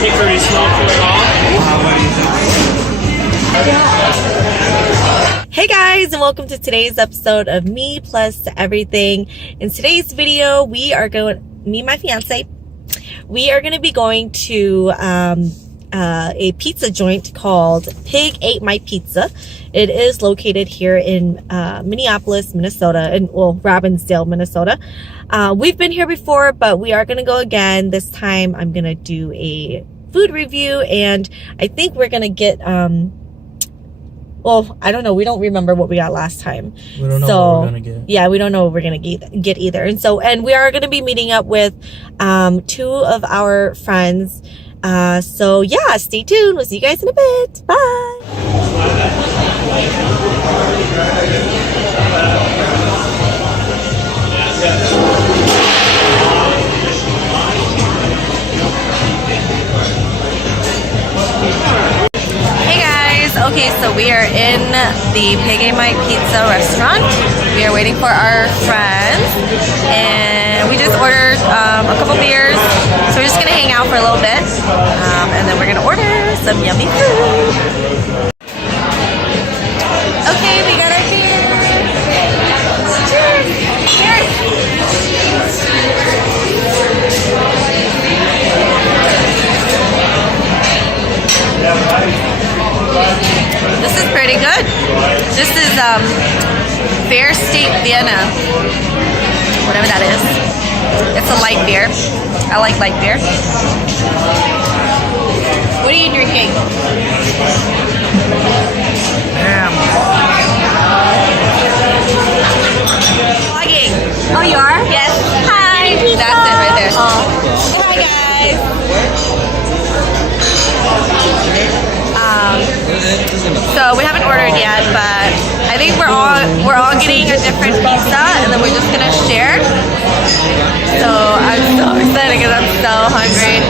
hickory smoke going on. Hey guys, and welcome to today's episode of Me Plus Everything. In today's video, me and my fiance, we are going to be going to a pizza joint called Pig Ate My Pizza. It is located here in Minneapolis, Minnesota, Robbinsdale, Minnesota. We've been here before, but we are going to go again. This time I'm going to do a food review, and I think we're going to get, well, I don't know. We don't remember what we got last time. We don't know what we're going to get. Yeah, we don't know what we're going to get either. And we are going to be meeting up with 2 of our friends. So yeah, stay tuned. We'll see you guys in a bit. Bye. Okay, so we are in the Piggy My Pizza restaurant. We are waiting for our friends, and we just ordered a couple beers. So we're just gonna hang out for a little bit, and then we're gonna order some yummy food. Okay, we got our beer. Cheers! Cheers! This is pretty good. This is Fair State Vienna, whatever that is. It's a light beer. I like light beer. What are you drinking? Vlogging. Oh, you are? Yes. Hi. That's it right there. Oh. Hi guys. So we haven't ordered yet, but I think we're all getting a different pizza, and then we're just gonna share. So I'm so excited because I'm so hungry.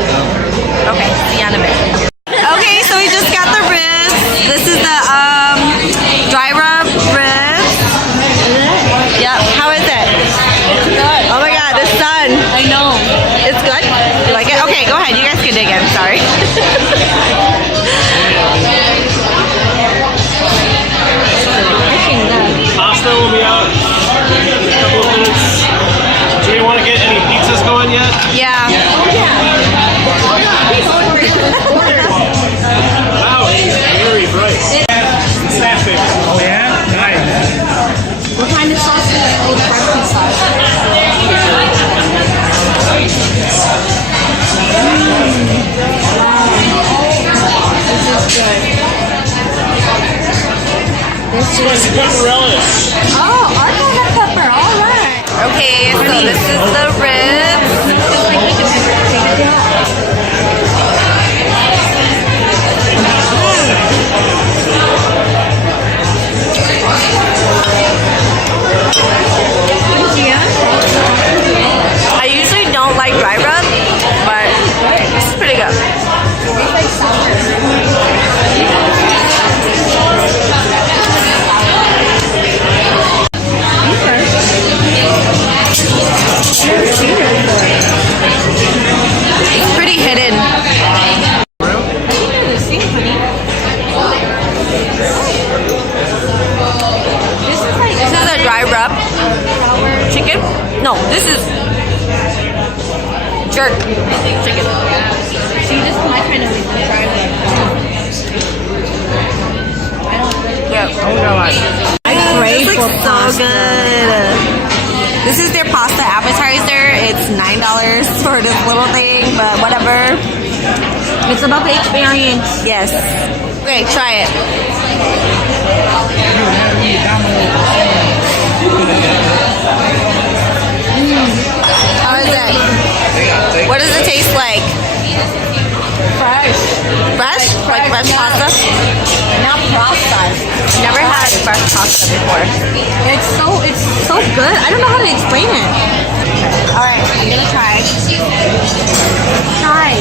Okay, see you in a bit. Okay, so we just got the ribs. This is the dry rub ribs. Yep. How is it? It's good. Oh my God, the sun. I know. It's good. You like it? Okay, go ahead. You guys can dig in. Sorry. Pasta will be out in a couple of minutes. Do you want to get any pizzas going yet? Yeah. Wow, it's very bright. It's that big. Oh yeah? Nice. What kind of sauce is it? Oh, barbecue sauce. This is good. This is pepper relish. Oh, artichoke pepper. All right. Okay, so this is the ribs. I usually don't like dry rub, but this is pretty good. It's pretty hidden. This is a dry rub chicken. No, this is jerk chicken. See, this is my kind of dry rub. Yeah. I crave This for looks pasta. so good. This is their pasta appetizer. It's $9 for this little thing, but whatever. It's about the experience. Yes. Okay, try it. How is it? What does it taste like? Fresh. Fresh? Like fresh pasta? Not processed. Never had fresh pasta before. It's so good. I don't know how to explain it. All right, I'm gonna try. Try.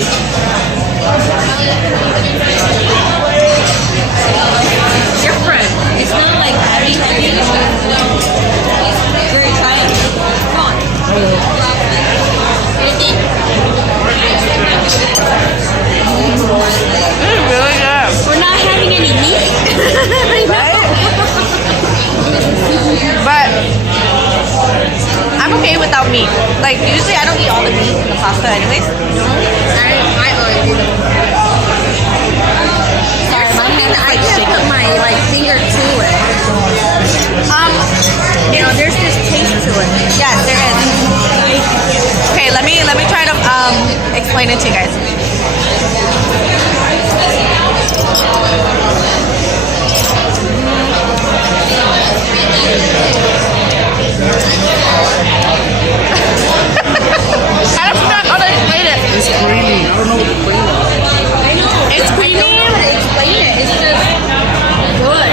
Different. It's not like heavy. Here, try it. Come on. Like usually I don't eat all the meat in the pasta anyways. I already know. There's something I can't put my finger to it. You know, there's this taste to it. Yes, there is. Okay, let me try to explain it to you guys. I don't know how to explain it. It's creamy. I don't know what to explain it. I know. It's creamy. I don't know how to explain it. It's just good.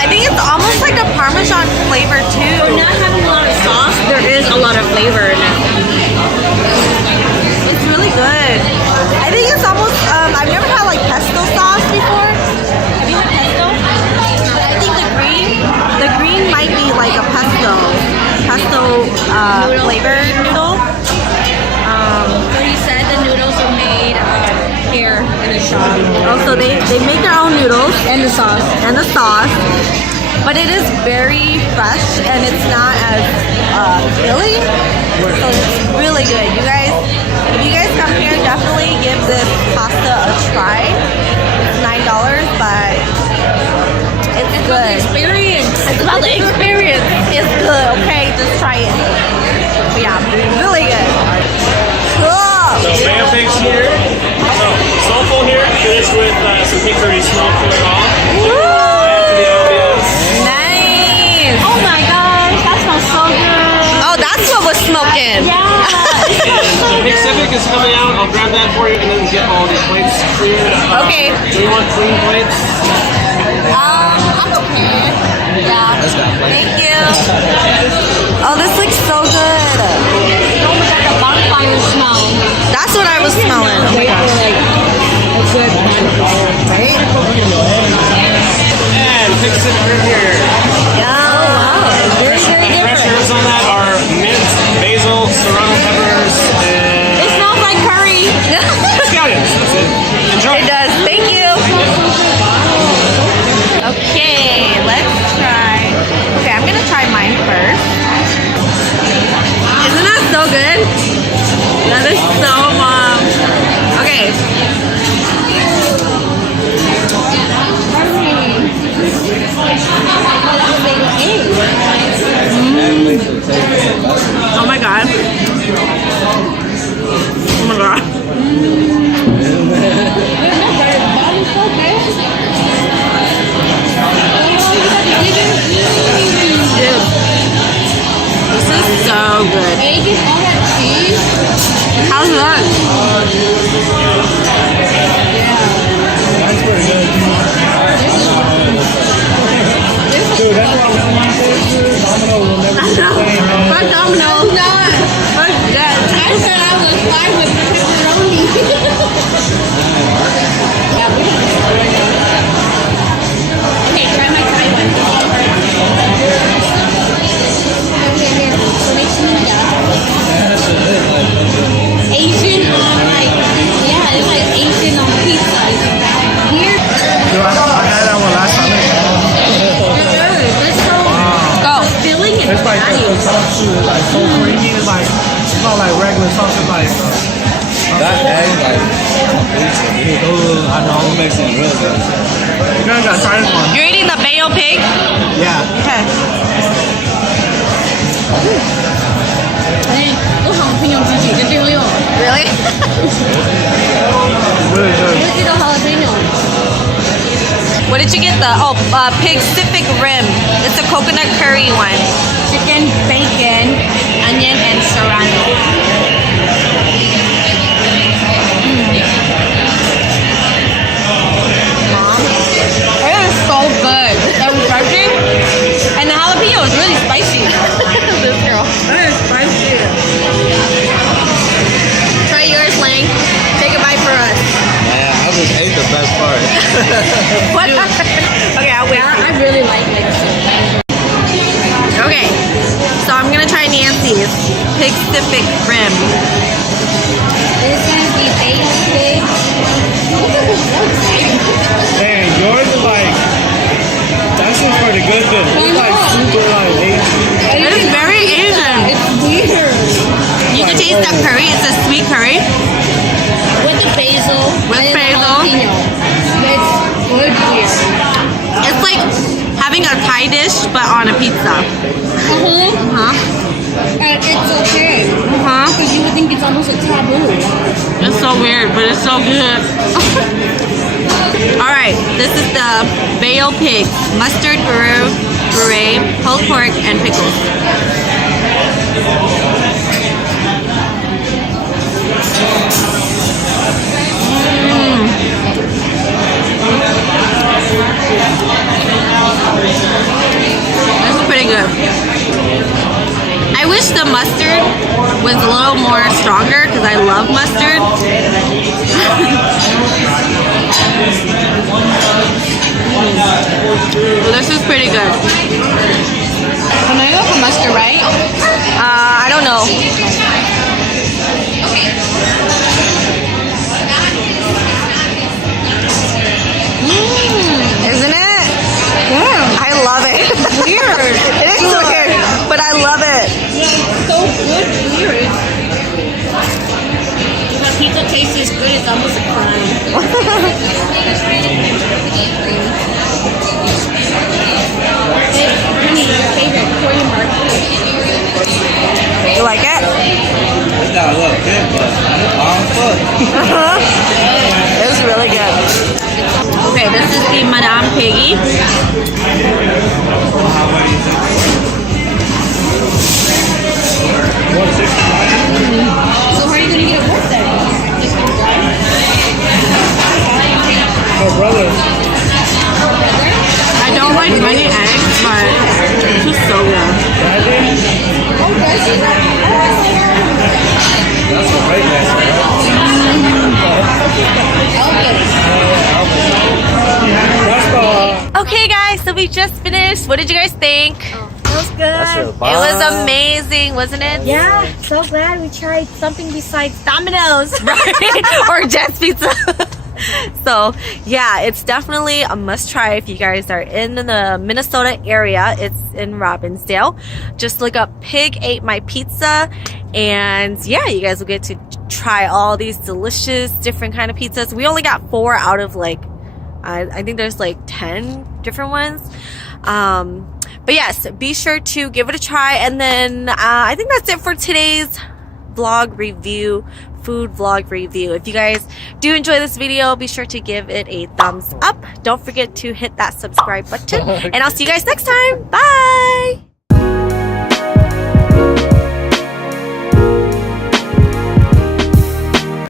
I think it's almost like a Parmesan flavor too. For not having a lot of sauce, there is a lot of flavor in it. It's really good. I think it's almost, I've never had like pesto sauce before. Have you had pesto? I think the green might be like a pesto flavor noodle. So you said the noodles are made here in the shop. Also, they make their own noodles And the sauce. and the sauce, but it is very fresh and it's not as filling. So it's really good. You guys, if you guys come here, definitely give this pasta a try. It's $9, but it's good. Experience. It's about the experience. It's good, okay? Just try it. But yeah, really good. Cool. So mayo pigs here. So soulful here. Finished with some pig curry smoke going on. Add to the ambiance. Nice. Oh my gosh, that smells so good. Oh, that's what was smoking. Yeah. And PIG-CIFIC is coming out. I'll grab that for you and then get all the plates cleared. Okay. Do you want clean plates? I'm okay. Yeah. Thank you. Oh, this looks so good. Oh my god, the bonfire smell. That's what I was smelling. Oh my gosh. Right? And PIG-CIFIC-RIM here. Yeah. Very, very Fresh different. herbs on that are mint, basil, serrano peppers, and It smells like curry. scallions. That's it. Enjoy. It does. Thank you. Okay, let's try. Okay, I'm gonna try mine first. Isn't that so good? That is so okay. Oh my god. Oh my god. Dude, this is so good. Egg and all that cheese. How's that? Dude, that's what Domino will never complain, man. Fuck Domino's. Fuck that. I said I was fine with pepperoni. Okay, try my Thai one. Here. So make Asian on yeah, it's like Asian on pizza. Weird. Dude, I had that one last time. Let's go. Go. Filling and It's like fatty. the sauce too. It's like so creamy. It's not like regular sauce. It's like That egg, like, I know. it makes it real good. You guys gotta try this one. You're eating the mayo pig? Yeah. Okay. Really? Really good. What did you get? PIGG-CIFIC-RIM. It's a coconut curry one. Chicken, bacon, onion, and serrano. It is so good. That was spicy. And the jalapeno is really spicy. This girl. That is spicy. Try yours, Lang. Take a bite for us. Man, I just ate the best part. What? Okay, I'll wait. I really like it. Okay, so I'm gonna try Nancy's PIGG-CIFIC-RIM. It's gonna be baked pig. Man, yours is like, that's just for the good. It's like super like Asian. It is very Asian. It's but on a pizza. And it's okay. Because you would think it's almost a taboo. It's so weird, but it's so good. Alright, this is the Veal Pig, mustard, puree, pulled pork, and pickles. This is pretty good. I wish the mustard was a little more stronger because I love mustard. Well, this is pretty good. I'm gonna go for mustard, right? I don't know. Isn't it? Yeah. I love it. Weird. It is weird, but I love it. Yeah, it's so good. Weird. If a pizza tastes this good, it's almost a crime. Honey, your favorite Korean market. You like it? It's got a little bit, but on foot. It was really good. Okay, this is the Madame Piggy. So how are you gonna get it worked then? Just gonna drive? Oh, brother. I don't like many eggs, but it's just so good. Oh, does he? That's a great lesson, Okay guys, so we just finished. What did you guys think? It was good. It was amazing, wasn't it? Yeah, so glad we tried something besides Domino's. Right? Or Jet's Pizza. So yeah, it's definitely a must try if you guys are in the Minnesota area. It's in Robbinsdale. Just look up Pig Ate My Pizza, and yeah, you guys will get to try all these delicious different kind of pizzas. We only got 4 out of like I think there's like 10 different ones. But yes, be sure to give it a try. And then I think that's it for today's vlog review, food vlog review. If you guys do enjoy this video, be sure to give it a thumbs up. Don't forget to hit that subscribe button, and I'll see you guys next time. Bye.